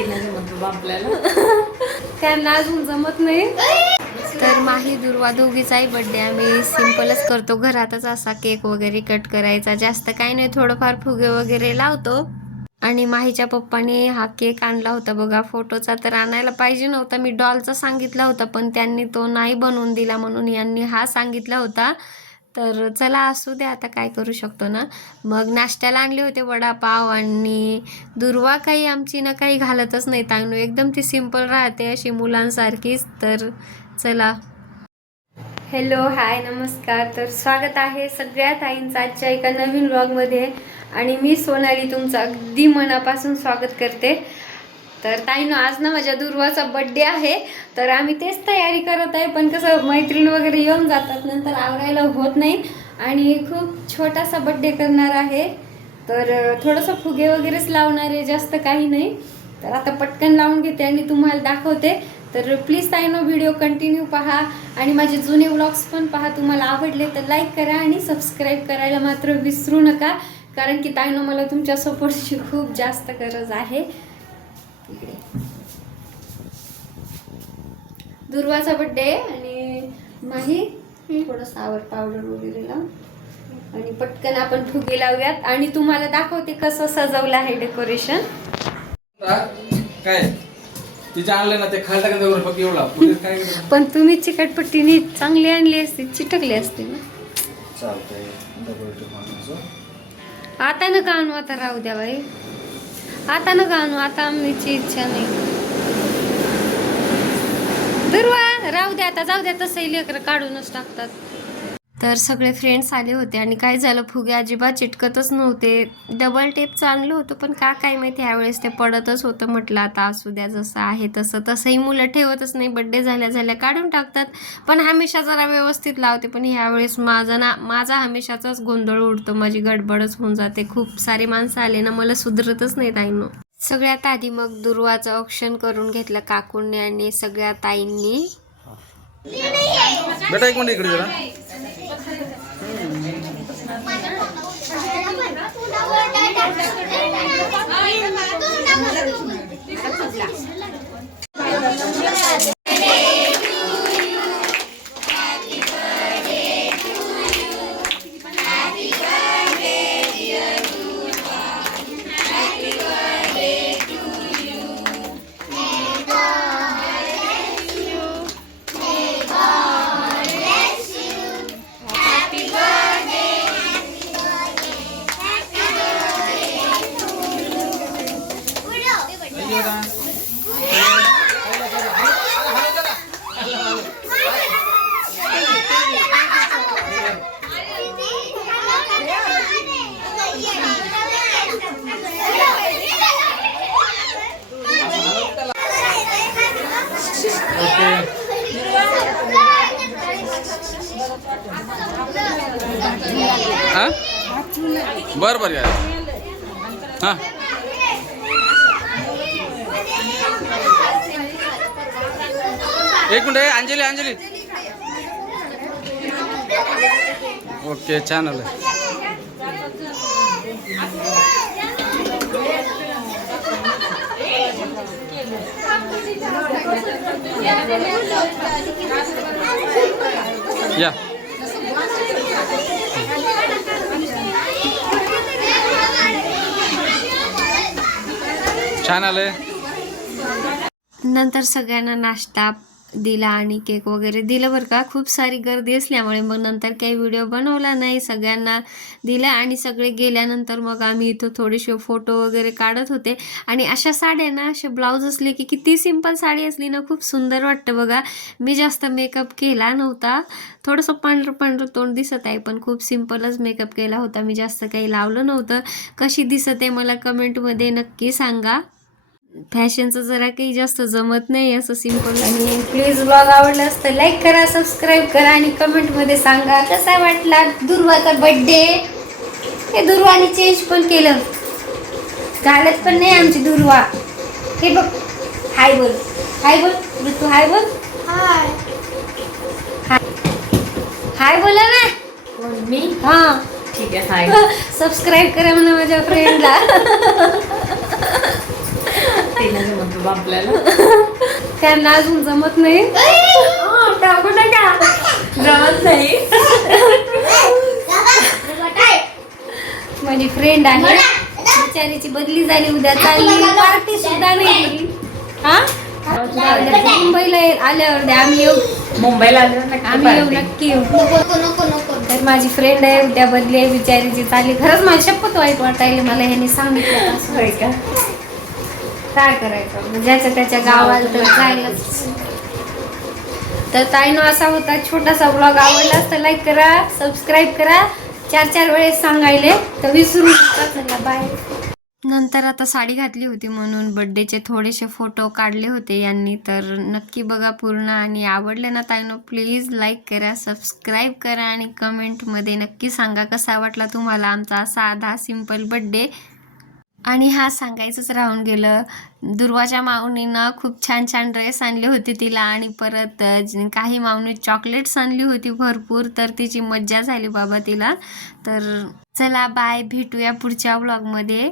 आपल्याला. त्यांना अजून जमत नाही. तर माही दुर्वा दोघीचाही बड्डे आम्ही सिम्पलच करतो. घरातच असा केक वगैरे कट करायचा. जास्त काही नाही. थोडंफार फुगे वगैरे लावतो. आणि माहीच्या पप्पाने हा केक आणला होता. बघा फोटोचा तर आणायला पाहिजे नव्हता. मी डॉलचा सांगितला होता पण त्यांनी तो नाही बनवून दिला म्हणून यांनी हा सांगितला होता. तर चला असू दे आता काय करू शकतो ना? मग नाश्त्याला आणले होते वडापाव आणि दुर्वा काही आमची ना काही घालतच नाही तांदूळ. एकदम ती सिंपल राहते अशी मुलांसारखीच. तर चला. हॅलो हाय नमस्कार. तर स्वागत आहे सगळ्या ताईंचं आजच्या एका नवीन ब्लॉगमध्ये आणि मी सोनाली तुमचं अगदी मनापासून स्वागत करते. तर ताईनं आज ना माझ्या दुर्वाचा बड्डे आहे. तर आम्ही तेच तयारी करत आहे पण कसं मैत्रीण वगैरे येऊन जातात नंतर आवरायला होत नाही. आणि खूप छोटासा बड्डे करणार आहे. तर थोडंसं फुगे वगैरेच लावणार आहे जास्त काही नाही. तर आता पटकन लावून घेते आणि तुम्हाला दाखवते. तर प्लीज ताईनो व्हिडिओ कंटिन्यू पहा. आणि माझे जुने व्लॉग्स पण पहा तुम्हाला आवडले तर लाईक करा आणि सबस्क्राईब करायला मात्र विसरू नका. कारण की ताईनो मला तुमच्या सपोर्टची खूप जास्त गरज आहे. दुर्वाचा बड्डे आणि माही थोडस आवर पावडर वगैरे लाव आणि पटकन आपण फुगे लावूयात. आणि तुम्हाला दाखवते कसं सजवलं आहे डेकोरेशन? काय? तिच्या आणलं ना ते खाल टाकून देऊ फक्त एवढा. पुढे काय करायचं? पण तुम्ही चिकटपट्टीने चांगली आणली असती चिटकली असते ना. चालतंय. डबल. आता नका आणू आता राहू द्या बाई. आता नका आणू आता आम्हीची इच्छा नाही. दुर्वा राहू द्या आता जाऊ द्या तसंही लेकरं काढूनच टाकतात. तर सगळे फ्रेंड्स आले होते आणि काय झालं फुगे अजिबात चिटकतच नव्हते. डबल टेप चांगलं होतं पण का काय माहिती ह्यावेळेस ते पडतच होतं म्हटलं आता असू द्या जसं आहे तसं. तसंही मुलं ठेवतच नाही बड्डे झाल्या झाल्या काढून टाकतात. पण हमेशा जरा व्यवस्थित लावते पण ह्यावेळेस माझा ना माझा हमेशाचाच गोंधळ उडतो माझी गडबडच होऊन जाते. खूप सारे माणसं आले ना मला सुधरतच नाही ताईनो. सगळ्यात आधी मग दुर्वाचं औक्षण करून घेतलं काकूंनी आणि सगळ्या ताईंनी. बेटा एक मिनिट इकडे जरा. बर बर या. हा. एक मिनिट ए, अंजली अंजली ओके छान आलं या छान आलंय नंतर सगळ्यांना नाश्ता दिला आणि केक वगैरे दिलं बरं का. खूप सारी गर्दी असल्यामुळे मग नंतर काही व्हिडिओ बनवला नाही. सगळ्यांना दिला आणि सगळे गेल्यानंतर मग आम्ही इथं थोडेसे फोटो वगैरे काढत होते. आणि अशा साड्या ना असे ब्लाऊज असले की किती सिंपल साडी असली ना खूप सुंदर वाटतं बघा. मी जास्त मेकअप केला नव्हता. थोडंसं पांढरं पांढरं तोंड दिसत आहे पण खूप सिंपलच मेकअप केला होता. मी जास्त काही लावलं नव्हतं. कशी दिसत आहे मला कमेंटमध्ये नक्की सांगा. फॅशनचं जरा काही जास्त जमत नाही असं सिंपल आणि प्लीज ब्लॉग आवडला असतं लाईक करा सबस्क्राईब करा आणि कमेंटमध्ये सांगा कसा वाटला दुर्वाचा बड्डे हे दुर्वाने चेंज पण केलं. घालत पण नाही आमची दुर्वा. हे बघ हाय बोल. हाय बोल तू हाय बोल. हाय. हाय. बोला ना. मी? हा. ठीक आहे हाय. सबस्क्राईब करा म्हणा माझ्या फ्रेंडला आपल्याला. त्यांना अजून जमत नाही. टाकू नका. जमत नाही. माझी फ्रेंड आहे. बिचारीची बदली झाली उद्या. चालली. पार्टी सुद्धा नाही. हा? मुंबईला आल्यावर द्या आम्ही येऊ. मुंबईला आम्ही येऊ. नक्की येऊ. तर माझी फ्रेंड आहे उद्या बदली आहे. बिचारीची चालली. खरंच माझी शपथ वाईट वाटायला. मला ह्याने सांगितलं. काय करायचं? म्हणजे ज्याच्या त्याच्या गावाला तर जायलाच तर ताईनो असा होता. छोटासा ब्लॉग आवडला तर लाईक करा सबस्क्राईब करा. चार चार वेळेस सांगायले तर विसरू नका. बाय नंतर आता साडी घातली होती म्हणून बड्डेचे थोडेसे फोटो काढले होते यांनी. तर नक्की बघा पूर्ण आणि आवडले ना ताईनो प्लीज लाईक करा सबस्क्राईब करा आणि कमेंटमध्ये नक्की सांगा कसा वाटला तुम्हाला आमचा साधा सिंपल बड्डे आणि हा सांगायचंच राहून गेलं. दुर्वाच्या माऊनीनं खूप छान छान ड्रेस आणले होते तिला आणि परत काही माऊनी चॉकलेट्स आणली होती भरपूर तर तिची मज्जा झाली बाबा तिला. तर चला बाय भेटूया पुढच्या व्लॉगमध्ये